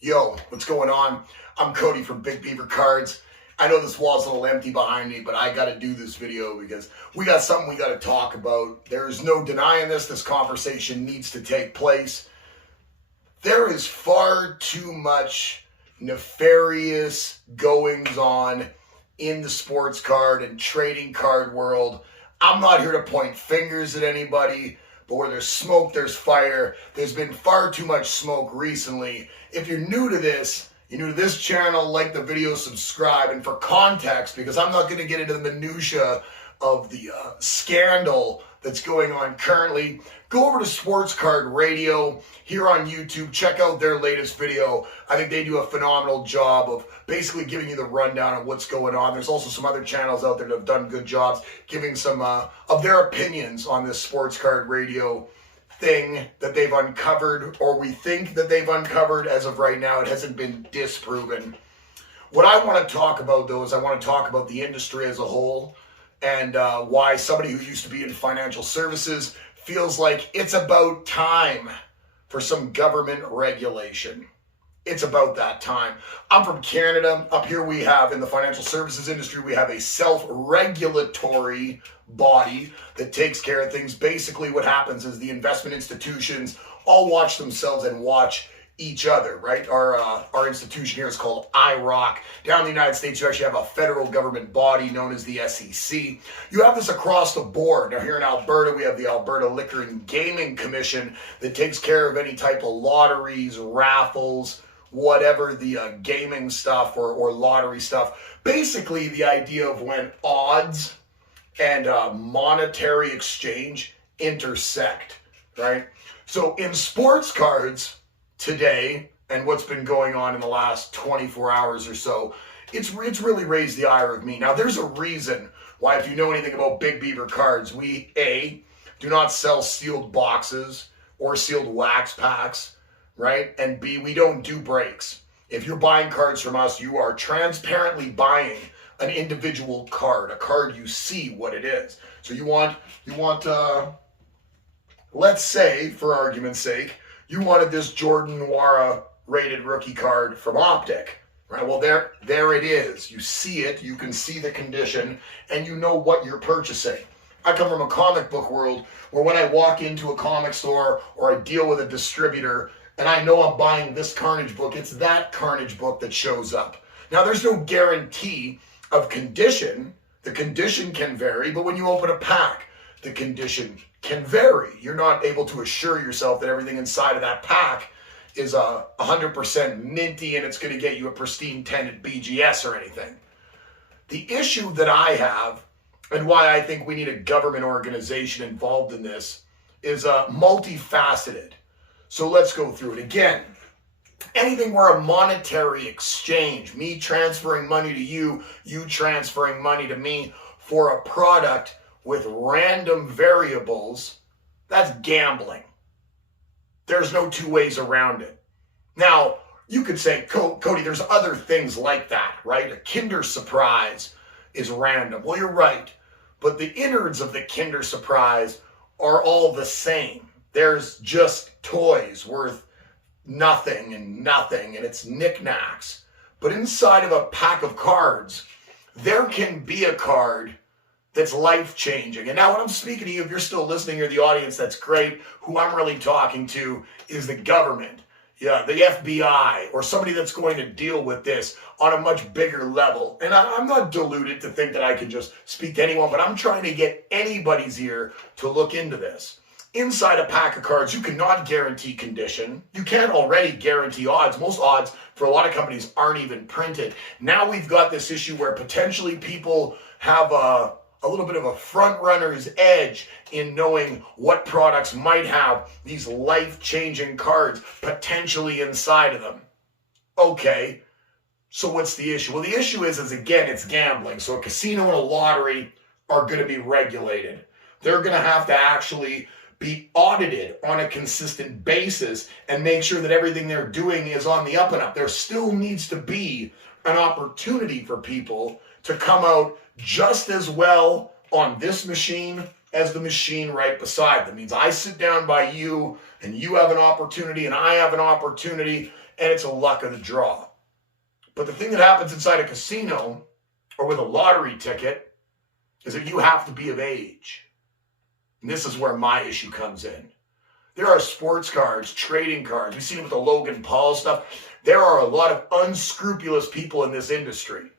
Yo, what's going on? I'm Cody from Big Beaver Cards. I know this wall's a little empty behind me, but I got to do this video because we got something we got to talk about. There's no denying this. This conversation needs to take place. There is far too much nefarious goings on in the sports card and trading card world. I'm not here to point fingers at anybody, but where there's smoke, there's fire. There's been far too much smoke recently. If you're new to this channel, like the video, subscribe. And for context, because I'm not going to get into the minutia of the scandal that's going on currently, go over to Sports Card Radio here on YouTube. Check out their latest video. I think they do a phenomenal job of basically giving you the rundown of what's going on. There's also some other channels out there that have done good jobs giving some of their opinions on this Sports Card Radio thing that they've uncovered, or we think that they've uncovered. As of right now, it hasn't been disproven. What I want to talk about, though, is I want to talk about the industry as a whole and why somebody who used to be in financial services feels like it's about time for some government regulation. It's about that time. I'm from Canada. Up here we have, in the financial services industry, we have a self-regulatory body that takes care of things. Basically what happens is the investment institutions all watch themselves and watch each other, right? Our institution here is called IROC. Down in the United States, you actually have a federal government body known as the SEC. You have this across the board. Now here in Alberta, we have the Alberta Liquor and Gaming Commission that takes care of any type of lotteries, raffles, whatever the gaming stuff or lottery stuff. Basically the idea of when odds and monetary exchange intersect, right? So in sports cards today, and what's been going on in the last 24 hours or so, it's really raised the ire of me. Now, there's a reason why, if you know anything about Big Beaver Cards, we, A, do not sell sealed boxes or sealed wax packs, right? And B, we don't do breaks. If you're buying cards from us, you are transparently buying an individual card, a card you see what it is. So you want, let's say, for argument's sake, you wanted this Jordan Nwora rated rookie card from Optic, right? Well, there it is. You see it, you can see the condition, and you know what you're purchasing. I come from a comic book world where when I walk into a comic store or I deal with a distributor and I know I'm buying this Carnage book, it's that Carnage book that shows up. Now, there's no guarantee of condition. The condition can vary, but when you open a pack, the condition can vary. You're not able to assure yourself that everything inside of that pack is 100% minty and it's going to get you a pristine 10 at BGS or anything. The issue that I have, and why I think we need a government organization involved in this, is multifaceted. So let's go through it again. Anything where a monetary exchange, me transferring money to you, you transferring money to me for a product with random variables, that's gambling. There's no two ways around it. Now, you could say, Cody, there's other things like that, right? A Kinder Surprise is random. Well, you're right. But the innards of the Kinder Surprise are all the same. There's just toys worth nothing, and it's knickknacks. But inside of a pack of cards, there can be a card that's life-changing. And now when I'm speaking to you, if you're still listening or the audience, that's great. Who I'm really talking to is the government, the FBI, or somebody that's going to deal with this on a much bigger level. And I'm not deluded to think that I can just speak to anyone, but I'm trying to get anybody's ear to look into this. Inside a pack of cards, you cannot guarantee condition. You can't already guarantee odds. Most odds for a lot of companies aren't even printed. Now we've got this issue where potentially people have a little bit of a front runner's edge in knowing what products might have these life-changing cards potentially inside of them. Okay, so what's the issue? Well, the issue is again, it's gambling. So a casino and a lottery are going to be regulated. They're going to have to actually be audited on a consistent basis and make sure that everything they're doing is on the up and up. There still needs to be an opportunity for people to come out just as well on this machine as the machine right beside them. It means I sit down by you and you have an opportunity and I have an opportunity, and it's a luck of the draw. But the thing that happens inside a casino or with a lottery ticket is that you have to be of age. And this is where my issue comes in. There are sports cards, trading cards. We've seen it with the Logan Paul stuff. There are a lot of unscrupulous people in this industry.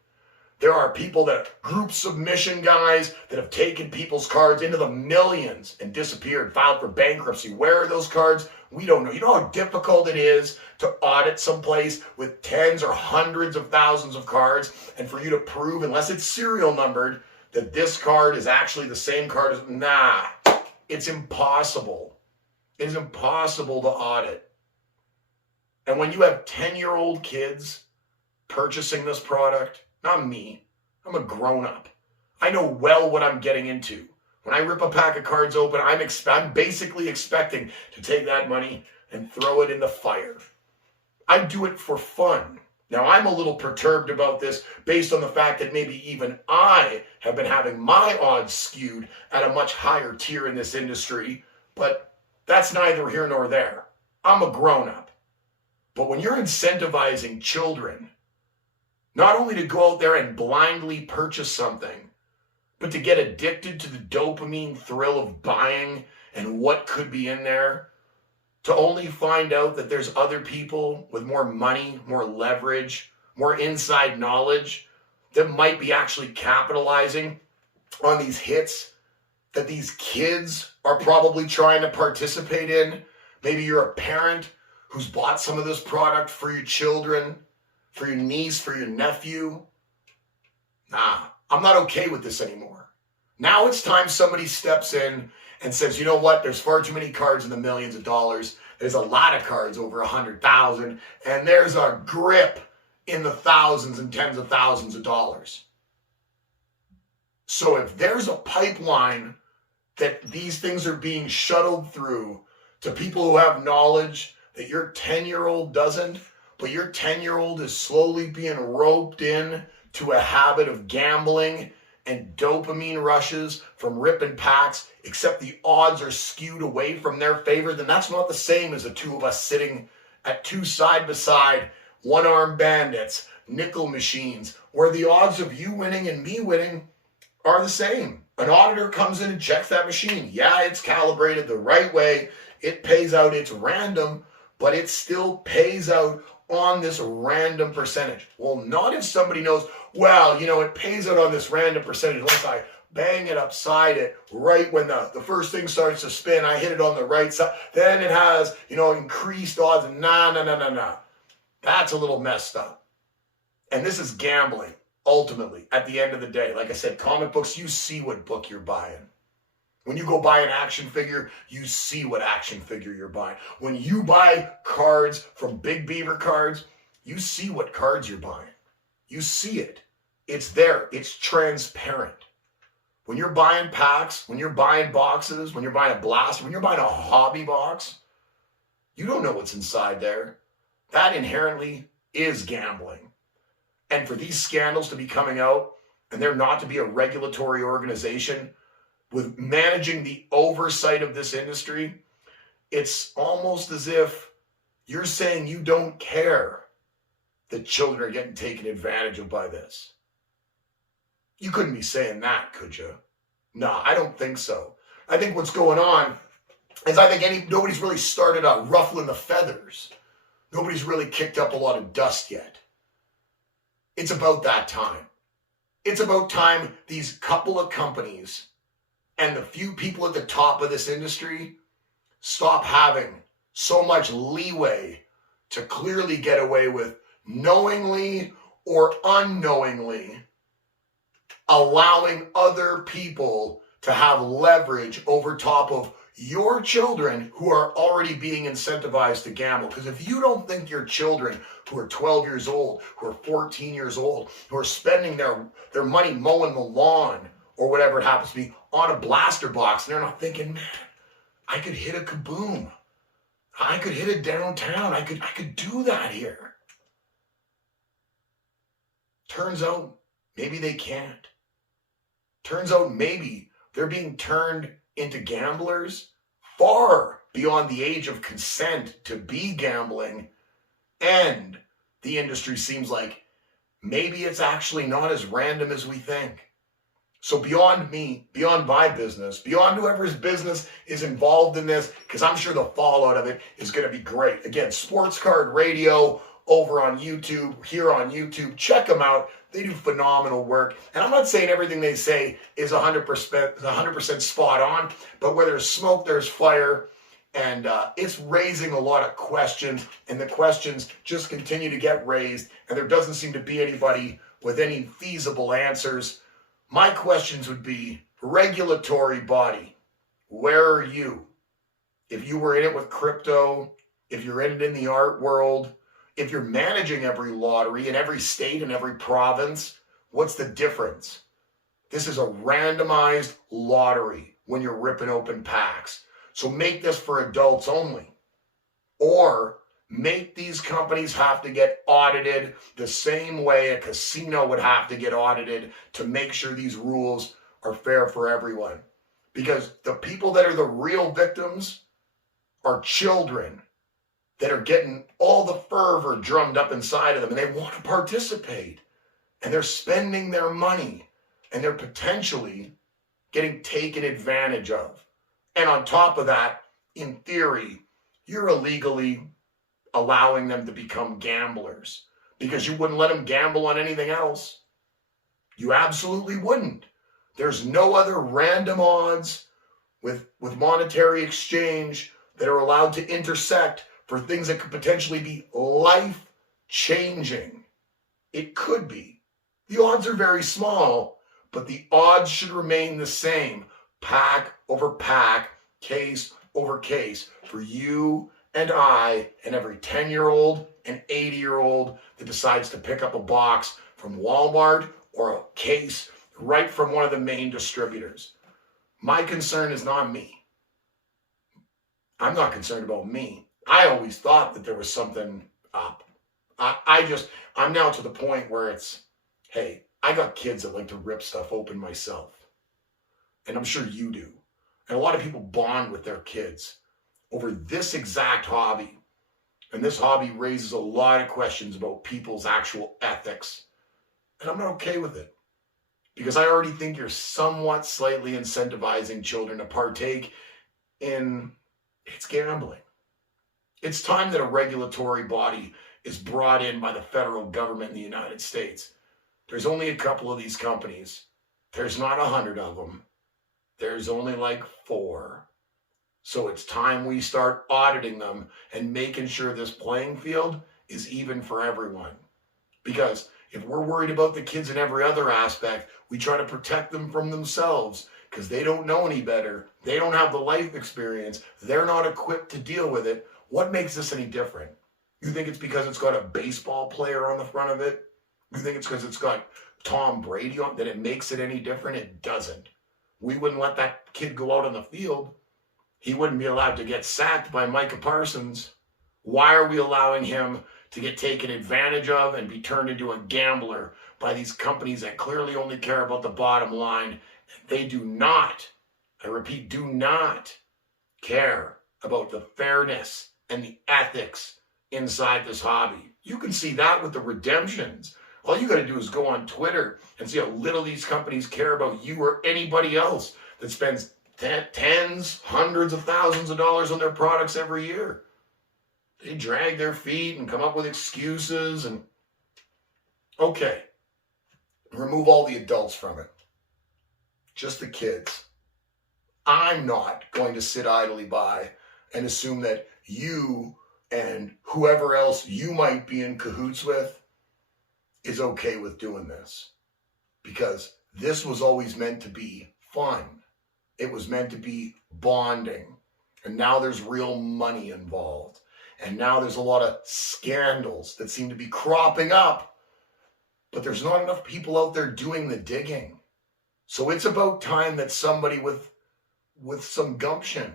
There are people that group submission guys that have taken people's cards into the millions and disappeared, filed for bankruptcy. Where are those cards? We don't know. You know how difficult it is to audit someplace with tens or hundreds of thousands of cards, and for you to prove, unless it's serial numbered, that this card is actually the same card as, it's impossible. It is impossible to audit. And when you have 10-year-old kids purchasing this product, not me, I'm a grown-up. I know well what I'm getting into. When I rip a pack of cards open, I'm basically expecting to take that money and throw it in the fire. I do it for fun. Now, I'm a little perturbed about this based on the fact that maybe even I have been having my odds skewed at a much higher tier in this industry, but that's neither here nor there. I'm a grown-up. But when you're incentivizing children, not only to go out there and blindly purchase something, but to get addicted to the dopamine thrill of buying and what could be in there, to only find out that there's other people with more money, more leverage, more inside knowledge that might be actually capitalizing on these hits that these kids are probably trying to participate in. Maybe you're a parent who's bought some of this product for your children, for your niece, for your nephew. I'm not okay with this anymore. Now it's time somebody steps in and says, you know what, there's far too many cards in the millions of dollars. There's a lot of cards over 100,000, and there's a grip in the thousands and tens of thousands of dollars. So if there's a pipeline that these things are being shuttled through to people who have knowledge that your 10-year-old doesn't, but your 10-year-old is slowly being roped in to a habit of gambling and dopamine rushes from ripping packs, except the odds are skewed away from their favor, then that's not the same as the two of us sitting at two side-by-side, one-arm bandits, nickel machines, where the odds of you winning and me winning are the same. An auditor comes in and checks that machine. Yeah, it's calibrated the right way. It pays out. It's random, but it still pays out on this random percentage. Well, not if somebody knows, well, it pays out on this random percentage unless I bang it upside it right when the first thing starts to spin, I hit it on the right side. Then it has, increased odds. Nah. That's a little messed up. And this is gambling, ultimately, at the end of the day. Like I said, comic books, you see what book you're buying. When you go buy an action figure, you see what action figure you're buying. When you buy cards from Big Beaver Cards, you see what cards you're buying. You see it. It's there. It's transparent. When you're buying packs, when you're buying boxes, when you're buying a blaster, when you're buying a hobby box, you don't know what's inside there. That inherently is gambling. And for these scandals to be coming out, and there not to be a regulatory organization with managing the oversight of this industry, it's almost as if you're saying you don't care that children are getting taken advantage of by this. You couldn't be saying that, could you? No, I don't think so. I think what's going on is nobody's really started out ruffling the feathers. Nobody's really kicked up a lot of dust yet. It's about that time. It's about time these couple of companies and the few people at the top of this industry stop having so much leeway to clearly get away with knowingly or unknowingly allowing other people to have leverage over top of your children who are already being incentivized to gamble. Because if you don't think your children who are 12 years old, who are 14 years old, who are spending their money mowing the lawn or whatever it happens to be on a blaster box, and they're not thinking, man, I could hit a KABOOM. I could hit it downtown. I could do that here. Turns out maybe they can't. Turns out maybe they're being turned into gamblers far beyond the age of consent to be gambling, And the industry seems like maybe it's actually not as random as we think. So beyond me, beyond my business, beyond whoever's business is involved in this, because I'm sure the fallout of it is going to be great. Again, Sports Card Radio over on YouTube, here on YouTube. Check them out. They do phenomenal work. And I'm not saying everything they say is 100% spot on, but where there's smoke, there's fire. And it's raising a lot of questions, and the questions just continue to get raised, and there doesn't seem to be anybody with any feasible answers. My questions would be, regulatory body, where are you? If you were in it with crypto, if you're in it in the art world, if you're managing every lottery in every state and every province, what's the difference? This is a randomized lottery when you're ripping open packs. So make this for adults only. Or make these companies have to get audited the same way a casino would have to get audited to make sure these rules are fair for everyone. Because the people that are the real victims are children that are getting all the fervor drummed up inside of them, and they want to participate. And they're spending their money, and they're potentially getting taken advantage of. And on top of that, in theory, you're illegally allowing them to become gamblers because you wouldn't let them gamble on anything else. You absolutely wouldn't. There's no other random odds with monetary exchange that are allowed to intersect for things that could potentially be life-changing. It could be. The odds are very small, but the odds should remain the same. Pack over pack, case over case, for you and I and every 10-year-old and 80-year-old that decides to pick up a box from Walmart or a case right from one of the main distributors. My concern is not me. I'm not concerned about me. I always thought that there was something up. I'm now to the point where it's, hey, I got kids that like to rip stuff open myself. And I'm sure you do. And a lot of people bond with their kids over this exact hobby. And this hobby raises a lot of questions about people's actual ethics. And I'm not okay with it. Because I already think you're somewhat slightly incentivizing children to partake in it's gambling. It's time that a regulatory body is brought in by the federal government in the United States. There's only a couple of these companies. There's not 100 of them. There's only like 4. So it's time we start auditing them and making sure this playing field is even for everyone. Because if we're worried about the kids in every other aspect, we try to protect them from themselves because they don't know any better. They don't have the life experience. They're not equipped to deal with it. What makes this any different? You think it's because it's got a baseball player on the front of it? You think it's because it's got Tom Brady on that it makes it any different? It doesn't. We wouldn't let that kid go out on the field. He wouldn't be allowed to get sacked by Micah Parsons. Why are we allowing him to get taken advantage of and be turned into a gambler by these companies that clearly only care about the bottom line? They do not, I repeat, do not care about the fairness and the ethics inside this hobby. You can see that with the redemptions. All you got to do is go on Twitter and see how little these companies care about you or anybody else that spends tens, hundreds of thousands of dollars on their products every year. They drag their feet and come up with excuses and, okay, remove all the adults from it. Just the kids. I'm not going to sit idly by and assume that you and whoever else you might be in cahoots with is okay with doing this. Because this was always meant to be fun. It was meant to be bonding. And now there's real money involved. And now there's a lot of scandals that seem to be cropping up. But there's not enough people out there doing the digging. So it's about time that somebody with some gumption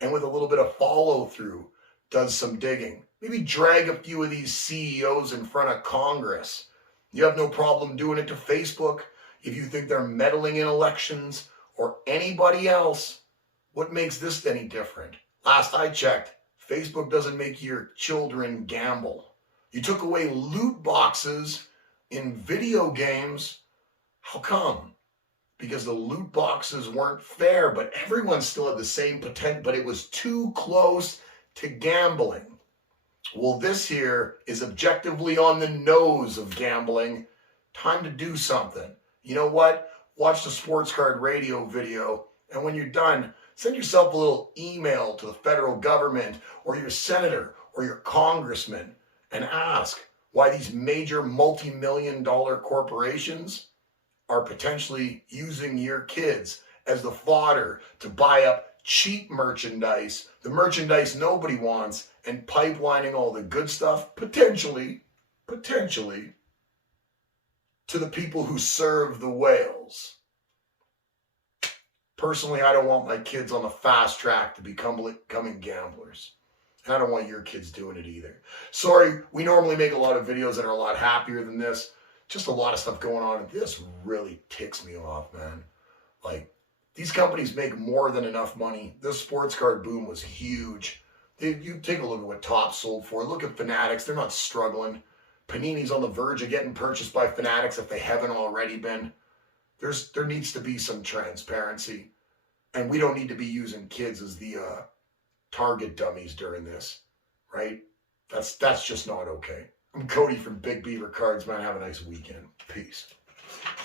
and with a little bit of follow through does some digging. Maybe drag a few of these CEOs in front of Congress. You have no problem doing it to Facebook if you think they're meddling in elections or anybody else. What makes this any different? Last I checked, Facebook doesn't make your children gamble. You took away loot boxes in video games. How come? Because the loot boxes weren't fair, but everyone still had the same potential, but it was too close to gambling. Well, this here is objectively on the nose of gambling. Time to do something. You know what? Watch the sports card radio video, and when you're done, send yourself a little email to the federal government or your senator or your congressman and ask why these major multi-million-dollar corporations are potentially using your kids as the fodder to buy up cheap merchandise, the merchandise nobody wants, and pipelining all the good stuff, potentially, to the people who serve the whales. Personally, I don't want my kids on the fast track to becoming gamblers. And I don't want your kids doing it either. Sorry, we normally make a lot of videos that are a lot happier than this. Just a lot of stuff going on. And this really ticks me off, man. Like, these companies make more than enough money. This sports card boom was huge. You take a look at what Topps sold for. Look at Fanatics. They're not struggling. Panini's on the verge of getting purchased by Fanatics if they haven't already been. There needs to be some transparency. And we don't need to be using kids as the target dummies during this, right? That's just not okay. I'm Cody from Big Beaver Cards, man. Have a nice weekend. Peace.